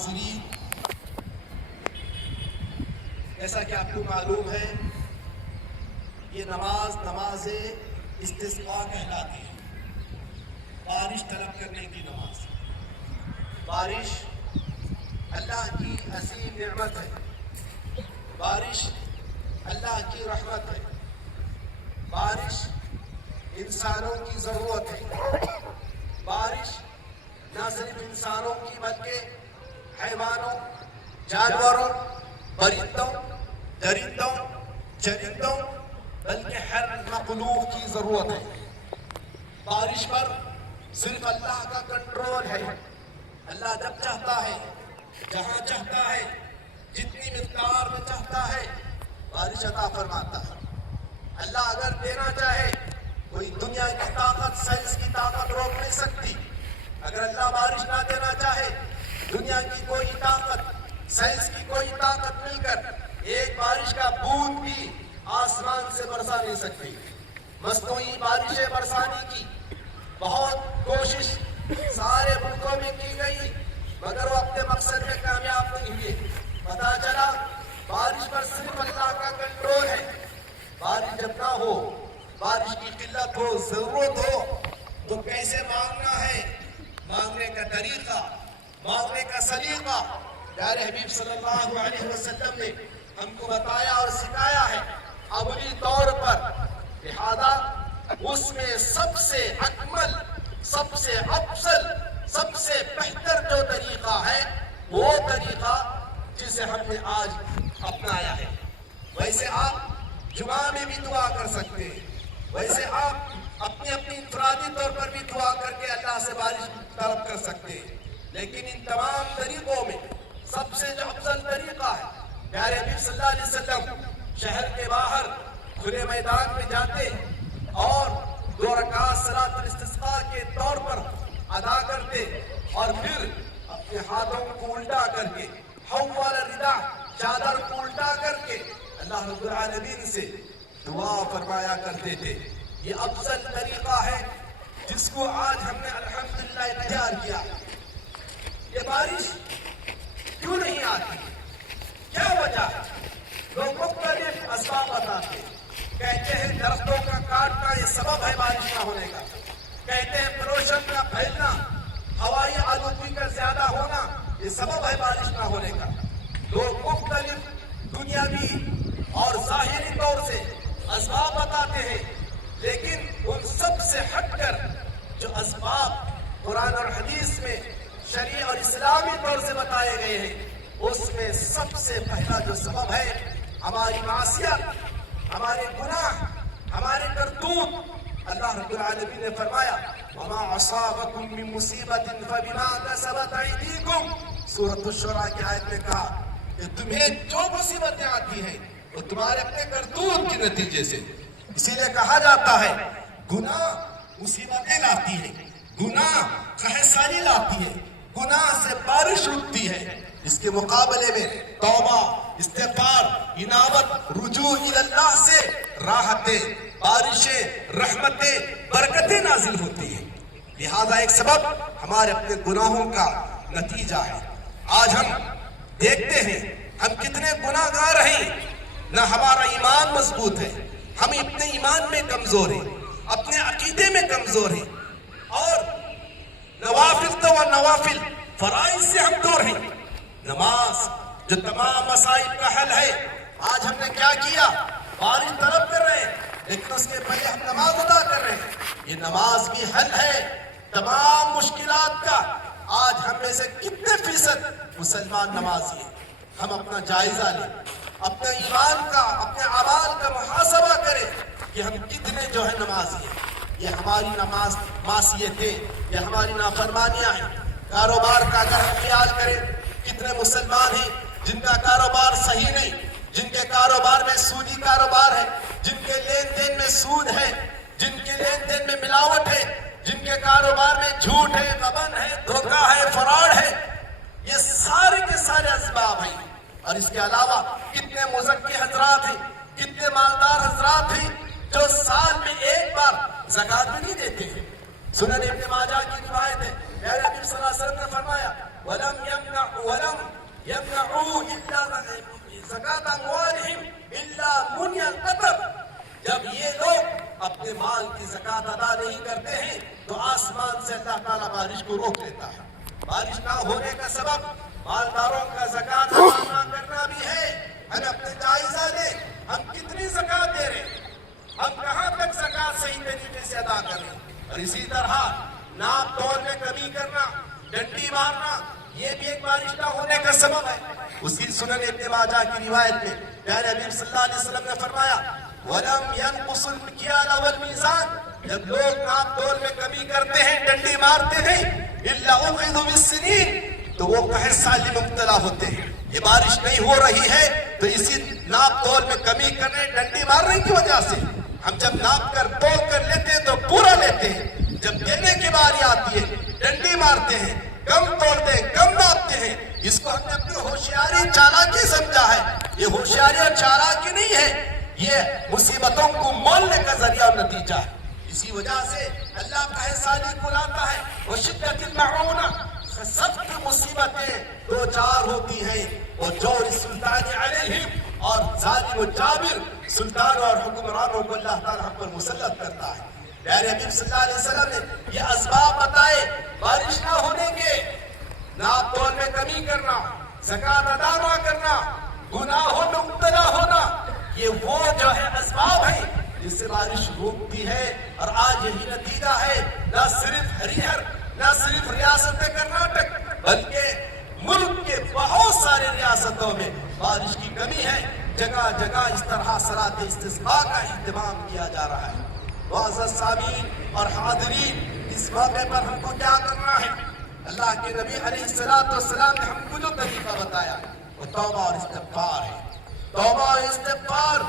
حاضرین، جیسا کہ آپ کو معلوم ہے یہ نماز استسقاء کہلاتی ہے، بارش طلب کرنے کی نماز۔ بارش اللہ کی عظیم نعمت ہے، بارش اللہ کی رحمت ہے، بارش انسانوں کی ضرورت ہے۔ بارش نہ صرف انسانوں کی بلکہ حیوانوں، جانوروں، پرندوں، درندوں، چرندوں، بلکہ ہر مخلوق کی ضرورت ہے۔ بارش پر صرف اللہ کا کنٹرول ہے۔ اللہ جب چاہتا ہے، جہاں چاہتا ہے، جتنی مقدار میں چاہتا ہے، بارش عطا فرماتا ہے۔ اللہ اگر دینا چاہے، کوئی دنیا کی طاقت، سائنس کی طاقت روک نہیں سکتی۔ اگر اللہ بارش نہ دینا چاہے، دنیا کی کوئی طاقت، سائنس کی کوئی طاقت مل کر ایک بارش کا بوند بھی آسمان سے برسا نہیں سکتی۔ مصنوعی بارشیں برسانے کی بہت کوشش سارے ملکوں میں کی گئی، مگر وہ اپنے مقصد میں کامیاب نہیں ہوئے۔ پتہ چلا بارش پر صرف اللہ کا کنٹرول ہے۔ بارش جب نہ ہو، بارش کی قلت ہو، ضرورت ہو، تو کیسے مانگنا ہے، مانگنے کا طریقہ، مانگنے کا سلیقہ پیارے حبیب صلی اللہ علیہ وسلم نے ہم کو بتایا اور سکھایا ہے عملی طور پر۔ لہذا اس میں سب سے اکمل، سب سے افضل، سب سے بہتر جو طریقہ ہے وہ طریقہ جسے ہم نے آج اپنایا ہے۔ ویسے آپ جمعہ میں بھی دعا کر سکتے ہیں، ویسے آپ اپنی انفرادی طور پر بھی دعا کر کے اللہ سے بارش طلب کر سکتے ہیں، لیکن ان تمام طریقوں میں سب سے جو افضل طریقہ ہے، پیارے حبیب صلی اللہ علیہ وسلم شہر کے باہر کھلے میدان میں جاتے اور 2 رکعت صلاۃ الاستسقاء کے طور پر ادا کرتے اور پھر اپنے ہاتھوں کو الٹا کر کے حول الرداء، چادر کو الٹا کر کے اللہ رب العالمین سے دعا فرمایا کرتے تھے۔ یہ افضل طریقہ ہے جس کو آج ہم نے الحمدللہ اختیار کیا۔ یہ بارش کیوں نہیں آتی؟ کیا وجہ ہے؟ لوگ مختلف اسباب بتاتے ہیں۔ کہتے ہیں درختوں کا کاٹنا یہ سبب ہے بارش نہ ہونے کا، کہتے ہیں پولوشن کا پھیلنا، ہوائی آلودگی کا زیادہ ہونا یہ سبب ہے بارش نہ ہونے کا۔ لوگ مختلف دنیاوی اور ظاہری طور سے اسباب بتاتے ہیں، لیکن ان سب سے ہٹ کر جو اسباب قرآن اور حدیث میں شرعی اور اسلامی طور سے بتائے گئے ہیں، اس میں سب سے پہلا جو سبب ہے ہماری معصیت، ہمارے گناہ، ہمارے کرتوت۔ اللہ رب العالمین نے فرمایا وَمَا أَصَابَكُم مِّن مُّصِيبَةٍ فَبِمَا كَسَبَتْ أَيْدِيكُمْ۔ سورۃ الشورى کی آیت میں کہا کہ تمہیں جو مصیبتیں آتی ہیں وہ تمہارے اپنے کرتوت کے نتیجے سے۔ اسی لیے کہا جاتا ہے گناہ مصیبتیں لاتی ہے، گناہ قحط سالی لاتی ہے، گناہ سے بارش رکتی ہے۔ اس کے مقابلے میں توبہ، استغفار، انابت، رجوع اللہ سے راحتیں، بارشیں، رحمتیں، برکتیں نازل ہوتی ہیں۔ لہذا ایک سبب ہمارے اپنے گناہوں کا نتیجہ ہے۔ آج ہم دیکھتے ہیں ہم کتنے گناہ گار ہیں، نہ ہمارا ایمان مضبوط ہے، ہم اپنے ایمان میں کمزور ہیں، اپنے عقیدے میں کمزور ہیں، اور نوافل فرائض سے ہم دور ہیں۔ نماز جو تمام مسائل کا حل ہے، آج ہم نے کیا کیا؟ بارش طلب کر رہے ہیں، لیکن اس کے پہلے ہم نماز ادا کر رہے ہیں۔ یہ نماز بھی حل ہے تمام مشکلات کا۔ آج ہم میں سے کتنے فیصد مسلمان نمازی ہیں؟ ہم اپنا جائزہ لیں، اپنے ایمان کا، اپنے اعمال کا محاسبہ کریں کہ ہم کتنے جو ہے نمازی ہیں۔ یہ ہماری نماز معصیتیں، یہ ہماری نافرمانیاں ہیں۔ کاروبار کا اگر ہم خیال کریں، کتنے مسلمان ہیں جن کا کاروبار صحیح نہیں، جن کے کاروبار میں سودی کاروبار ہے، جن کے لین دین میں سود ہے، جن کے لین دین میں ملاوٹ ہے، جن کے کاروبار میں جھوٹ ہے، غبن ہے، دھوکہ ہے، فراڈ ہے۔ یہ سارے کے سارے اسباب ہیں۔ اور اس کے علاوہ کتنے مزکی حضرات ہیں، کتنے مالدار حضرات ہیں جو سال میں ایک بار زکوٰۃ بھی نہیں دیتے ہیں۔ سنن ابن ماجہ کی روایت ہے، پیارے نبی صلی اللہ علیہ وسلم نے فرمایا ولم يمنعوا إلا زکات اموالهم الا منع القطر. جب یہ لوگ اپنے مال کی زکات ادا نہیں کرتے ہیں تو آسمان سے اللہ تعالیٰ بارش کو روک لیتا ہے. بارش نہ ہونے کا سبب مالداروں کا زکات ادا نہ کرنا بھی ہے. ہم اپنے جائزہ لیں, ہم کتنی زکات دے رہے ہیں, ہم کہاں تک زکات صحیح طریقے سے ادا کر رہے ہیں. اور اسی طرح ناپ تول میں کمی کرنا, ڈنڈی مارنا, یہ بھی ایک بارش نہ ہونے کا سبب ہے. اسی سنن ابن ماجہ کی روایت میں پیارے حبیب صلی اللہ علیہ وسلم نے فرمایا وَلَمْ يَنْقُصُ الْمِكْيَالَ وَالْمِيزَانَ. جب لوگ ناپ تول میں کمی کرتے ہیں, ڈنڈی مارتے ہیں, إِلَّا أُخِذُوا بِالسِّنِينَ, تو وہ قحط سالی میں مبتلا ہوتے ہیں. یہ بارش نہیں ہو رہی ہے تو اسی ناپ تول میں کمی کرنے, ڈنڈی مارنے کی وجہ سے. ہم جب ناپ کر تول کر لیتے ہیں تو پورا لیتے ہیں, جب دینے کی باری آتی ہے ڈنڈی مارتے ہیں, کم توڑتے ہیں, کم ناپتے ہیں. اس کو ہم نے اپنی ہوشیاری چالاکی سمجھا ہے. یہ ہوشیاری اور چالاکی نہیں ہے, یہ مصیبتوں کو مولنے کا ذریعہ اور نتیجہ ہے. اسی وجہ سے اللہ قحط سالی کو لاتا ہے. وشدت المعونہ, سخت مصیبتیں دو چار ہوتی ہیں. اور جور السلطان علیہم, اور ظالم و جابر سلطان اور حکمرانوں کو اللہ تعالیٰ ہم پر مسلط کرتا ہے. پیارے حبیب صلی اللہ علیہ وسلم نے یہ اسباب بتائے بارش نہ ہونے کے. ناپ تول میں کمی کرنا, زکات ادا نہ کرنا, گناہوں میں مبتلا ہونا, یہ وہ جو ہے اسباب ہیں جس سے بارش روکتی ہے. اور آج یہی نتیجہ ہے. نہ صرف ہریہر, نہ صرف ریاست کرناٹک, بلکہ ملک کے بہت سارے ریاستوں میں بارش کی کمی ہے. جگہ جگہ اس طرح صلاۃ استسقاء کا اہتمام کیا جا رہا ہے. معزز سامعین اور حاضرین, اس موقع پر ہم کو کیا کرنا ہے؟ اللہ کے نبی علیہ السلام نے ہم کو جو طریقہ بتایا وہ توبہ اور استغفار ہے. توبہ اور استغفار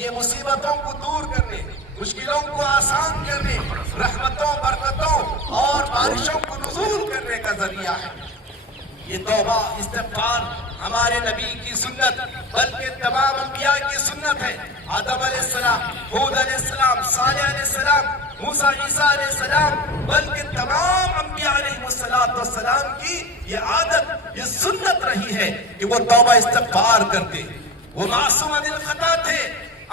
یہ مصیبتوں کو دور کرنے, مشکلوں کو آسان کرنے, رحمتوں, برکتوں اور بارشوں کو نزول کرنے کا ذریعہ ہے. یہ توبہ استغفار ہمارے نبی کی سنت بلکہ تمام انبیاء کی سنت ہے. آدم علیہ السلام, ہود علیہ السلام, صالح علیہ السلام, موسیٰ عیسیٰ علیہ السلام, بلکہ تمام انبیاء علیہ السلام کی یہ عادت, یہ سنت رہی ہے کہ وہ توبہ استغفار کرتے. وہ معصوم عن الخطا تھے,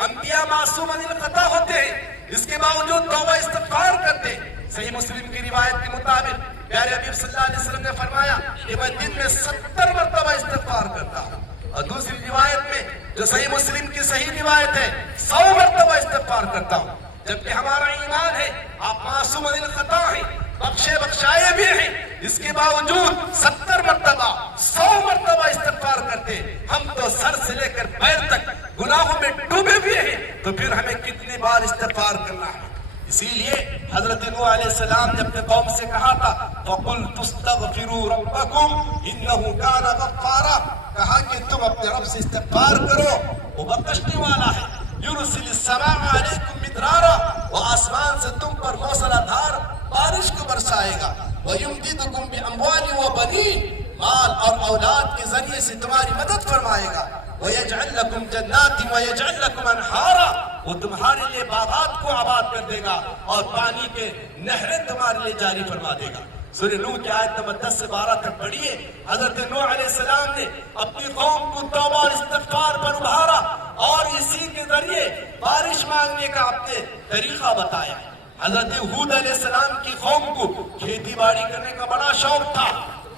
انبیاء معصوم عن الخطا ہوتے ہیں, اس کے باوجود توبہ استغفار کرتے. صحیح مسلم کی روایت کے مطابق پیارے حبیب صلی اللہ علیہ وسلم نے فرمایا کہ میں دن میں 70 مرتبہ استغفار کرتا ہوں. اور دوسری روایت میں جو صحیح مسلم کی صحیح روایت ہے 100 مرتبہ استغفار کرتا ہوں. جبکہ ہمارا ایمان ہے آپ معصوم عن الخطا ہیں, بخشے بخشائے بھی ہیں, اس کے باوجود 70 مرتبہ 100 مرتبہ استغفار کرتے. ہم تو سر سے لے کر پیر تک گناہوں میں ڈوبے بھی ہیں, تو پھر ہمیں کتنی بار استغفار کرنا ہے. اسی لیے حضرت نوح علیہ السلام نے اپنے قوم سے کہا تھا وَقُلْتُ اسْتَغْفِرُوا رَبَّكُمْ إِنَّهُ كَانَ غَفَّارًا, کہا کہ تم اپنے رب سے استغفار کرو, وہ بخشنے والا ہے. يُرْسِلِ السَّمَاءَ عَلَيْكُمْ مِدْرَارًا, وہ آسمان سے تم پر موسلا دھار بارش کو برسائے گا. وَيُمْدِدُكُمْ بِأَمْوَالٍ وَبَنِينَ, مال اور اولاد کے ذریعے سے تمہاری مدد فرمائے گا. وَيَجْعَلْ لَكُمْ جَنَّاتٍ وَيَجْعَلْ لَكُمْ أَنْهَارًا, وہ تمہارے لیے باغات کو آباد کر دے گا اور پانی کے نہریں تمہارے لیے جاری فرما دے گا. سورہ نوح کی آیت نمبر 10 سے 12 تک پڑھیے. حضرت نوح علیہ السلام نے اپنی قوم کو توبہ اور استغفار پر ابھارا اور اسی کے ذریعے بارش مانگنے کا اپنے طریقہ بتایا. حضرت ہود علیہ السلام کی قوم کو کھیتی باڑی کرنے کا بڑا شوق تھا.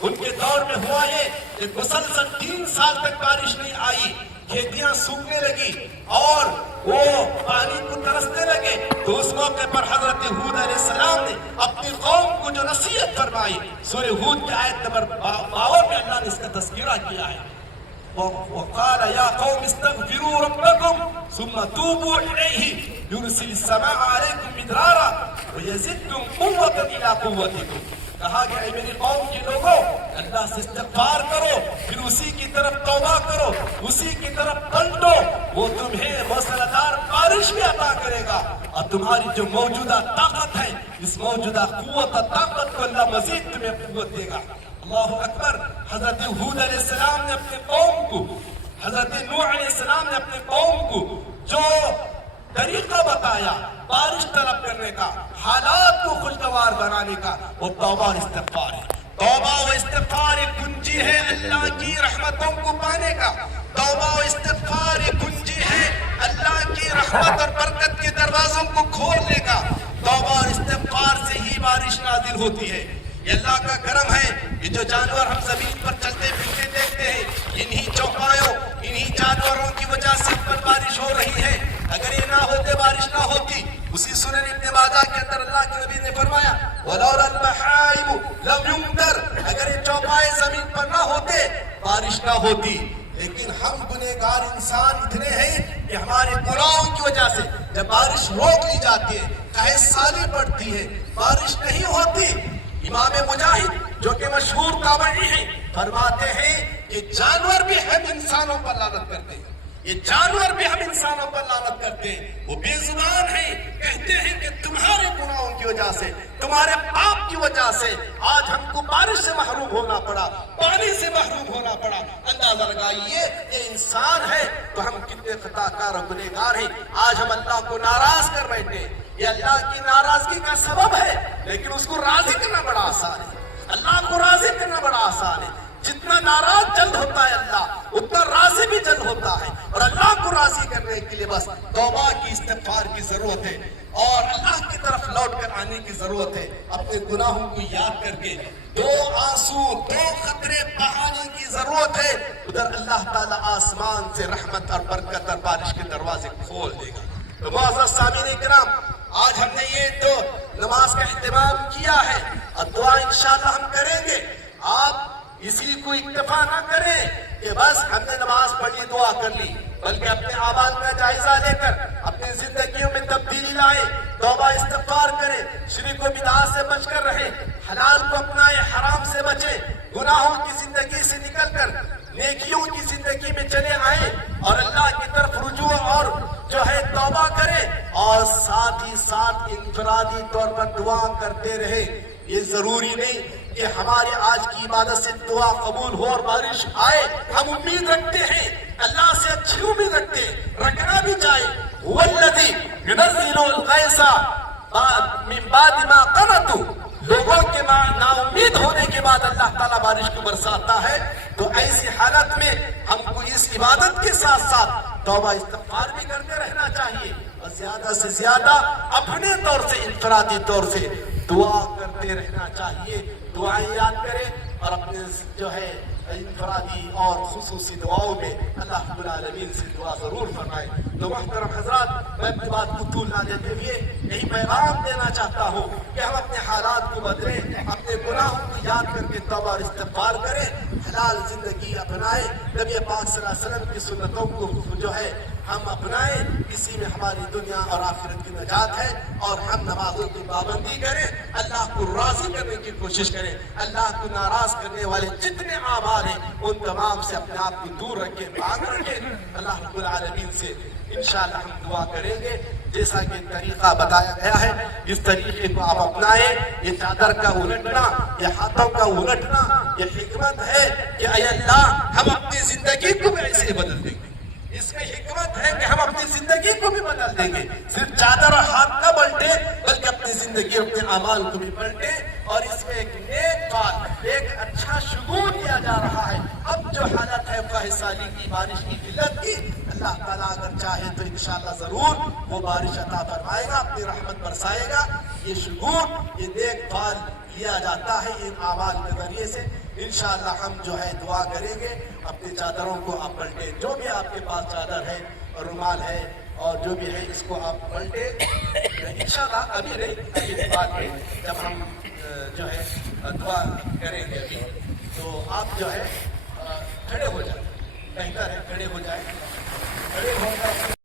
ان کے دور میں ہوا یہ کہ مسلسل 3 سال تک بارش نہیں آئی, کھیتیاں سوکھنے لگی اور وہ پانی کو ترسنے لگے. تو اس موقع پر حضرت ہود علیہ السلام نے اپنی قوم کو جو نصیحت فرمائی, سورہ ہود کی آیت نمبر 52 میں اللہ نے اس کا تذکرہ کیا ہے. وقال يا قوم استغفروا ربكم ثم توبوا إليه يرسل السماء عليكم مدرارا ويزدكم قوة إلى قوتكم. کہا کہ اے میری قوم کے لوگوں, اللہ سے استغفار کرو, پھر اسی کی طرف توبہ کرو, اسی کی طرف پلٹو, وہ تمہیں موسلادھار بارش بھی عطا کرے گا. اور تمہاری جو موجودہ طاقت ہے, اس موجودہ قوت اور طاقت کو اللہ مزید تمہیں قوت دے گا. اللہ اکبر. حضرت ہود علیہ السلام نے اپنے قوم کو, حضرت نوح علیہ السلام نے اپنے قوم کو جو طریقہ بتایا بارش طلب کرنے کا, حالات کو خوشگوار بنانے کا, وہ توبہ اور استغفار ہے. توبہ و استغفار ایک کنجی ہے اللہ کی رحمتوں کو پانے کا. توبہ و استغفار ایک کنجی ہے اللہ کی رحمت اور برکت کے دروازوں کو کھولنے کا. توبہ اور استغفار سے ہی بارش نازل ہوتی ہے. یہ اللہ کا کرم ہے. یہ جو جانور ہم زمین پر چلتے پھرتے دیکھتے ہیں, انہی چوپایوں, انہی جانوروں کی وجہ سے ہم پر بارش ہو رہی ہے. اگر یہ نہ ہوتے, بارش نہ ہوتی. اسی سنن ابن ماجہ کے اندر اللہ کے نبی نے فرمایا وَلَوْلَا الْبَحَائِمُ لَمْ يُمْطَرْ, اگر یہ چوپائے زمین پر نہ ہوتے, بارش نہ ہوتی. لیکن ہم گنہگار انسان اتنے ہیں کہ ہمارے گناہوں کی وجہ سے جب بارش روک لی جاتی ہے, چاہے سالی پڑتی ہے, بارش نہیں ہوتی. امام مجاہد جو کہ مشہور تابعی ہیں فرماتے ہیں کہ جانور بھی ہم انسانوں پر لعنت کرتے ہیں. یہ جانور بھی ہم انسانوں پر لعنت کرتے ہیں. وہ بے زبان ہیں, کہتے ہیں کہ تمہارے گناہوں کی وجہ سے, تمہارے پاپ کی وجہ سے آج ہم کو بارش سے محروم ہونا پڑا, پانی سے محروم ہونا پڑا. اندازہ لگائیے یہ انسان ہے تو ہم کتنے خطا کار اور گنہگار ہیں. آج ہم اللہ کو ناراض کر بیٹھے. یہ اللہ کی ناراضگی کا سبب ہے, لیکن اس کو راضی کرنا بڑا آسان ہے. اللہ کو راضی کرنا بڑا آسان ہے. جتنا ناراض جلد ہوتا ہے اللہ, اتنا راضی بھی جلد ہوتا ہے. اور اللہ کو راضی کرنے کے لیے بس توبہ کی, استغفار کی ضرورت ہے, اور اللہ کی طرف لوٹ کر آنے کی ضرورت ہے. اپنے گناہوں کو یاد کر کے دو آنسو, دو قطرے بہانے کی ضرورت ہے. ادھر اللہ تعالیٰ آسمان سے رحمت اور برکت اور بارش کے دروازے کھول دے گا. تو معزز سامعین کرام, آج ہم نے یہ تو نماز کا اہتمام کیا ہے, اور دعا انشاءاللہ ہم کریں گے. آپ اسی کو اکتفا نہ کریں کہ بس ہم نے نماز پڑھی, دعا کر لی, بلکہ اپنے اعمال کا جائزہ لے کر اپنی زندگیوں میں تبدیلی لائیں, توبہ استغفار کریں, شرک و بدعات سے بچ کر رہیں, حلال کو اپنائیں, حرام سے بچیں, گناہوں کی زندگی سے نکل کر نیکیوں کی زندگی میں چلے آئیں, اور اللہ کی طرف رجوع اور جو ہے توبہ کریں, اور ساتھ ہی ساتھ انفرادی طور پر دعا کرتے رہیں. یہ ضروری نہیں کہ ہمارے آج کی عبادت سے دعا قبول ہو اور بارش آئے. ہم امید رکھتے ہیں, اللہ سے اچھی امید رکھتے ہیں, رکھنا بھی چاہے. وَالَّذِي يُنَزِّلُ الْغَيْثَ مِن بَعْدِ مَا قَنَطُوا, لوگوں کے نا امید ہونے کے بعد اللہ تعالیٰ بارش کو برساتا ہے. تو ایسی حالت میں ہم کو اس عبادت کے ساتھ ساتھ توبہ استغفار بھی کرتے رہنا چاہیے, اور زیادہ سے زیادہ اپنے طور سے, انفرادی طور سے دعا کرتے رہنا چاہیے. دعائیں یاد کریں, اور اپنے جو ہے انفرادی اور خصوصی دعاؤں میں اللہ رب العالمین سے دعا ضرور فرمائیں. تو محترم حضرات, میں اپنی بات کو طول نہ دیتے ہوئے یہی پیغام دینا چاہتا ہوں کہ ہم اپنے حالات کو بدلیں, اپنے گناہوں کو یاد کر کے توبہ اور استغفار کریں, حلال زندگی اپنائیں, نبی پاک صلی اللہ علیہ وسلم کی سنتوں کو جو ہے ہم اپنائیں. اسی میں ہماری دنیا اور آخرت کی نجات ہے. اور ہم نمازوں کی پابندی کریں, اللہ کو راضی کرنے کی کوشش کریں. اللہ کو ناراض کرنے والے جتنے اعمال ہیں ان تمام سے اپنے آپ کو دور رکھیں, بھاگ رکھیں. اللہ رب العالمین سے انشاءاللہ ہم دعا کریں گے جیسا کہ طریقہ بتایا گیا ہے. اس طریقے کو آپ اپنائیں. یہ چادر کا الٹنا, یہ ہاتھوں کا الٹنا, یہ حکمت ہے کہ اے اللہ ہم اپنی زندگی کو بھی ایسے بدل دیں گے. اس میں حکمت ہے کہ ہم اپنی زندگی کو بھی بدل دیں گے. صرف چادر اور ہاتھ نہ پلٹے, بلکہ اپنی زندگی اور اپنے اعمال کو بھی پلٹے. اور اس میں ایک نیک بات, ایک اچھا شگون دیا جا رہا ہے. اب جو حالت ہے خواہ سالی کی, بارش کی قلت کی, اللہ تعالیٰ اگر چاہے تو انشاءاللہ ضرور وہ بارش عطا فرمائے گا, اپنی رحمت برسائے گا. یہ شگون, یہ دیکھ بھال لیا جاتا ہے ان اعمال کے ذریعے سے. انشاءاللہ ہم جو ہے دعا کریں گے. اپنی چادروں کو آپ پلٹیں, جو بھی آپ کے پاس چادر ہے اور رومال ہے اور جو بھی ہے اس کو آپ پلٹیں. انشاءاللہ ابھی نہیں, ابھی بعد میں جب ہم جو ہے دعا کریں گے ابھی, تو آپ جو ہے کھڑے ہو جائیں, بہتر ہے کھڑے ہو جائیں. کھڑے ہو کر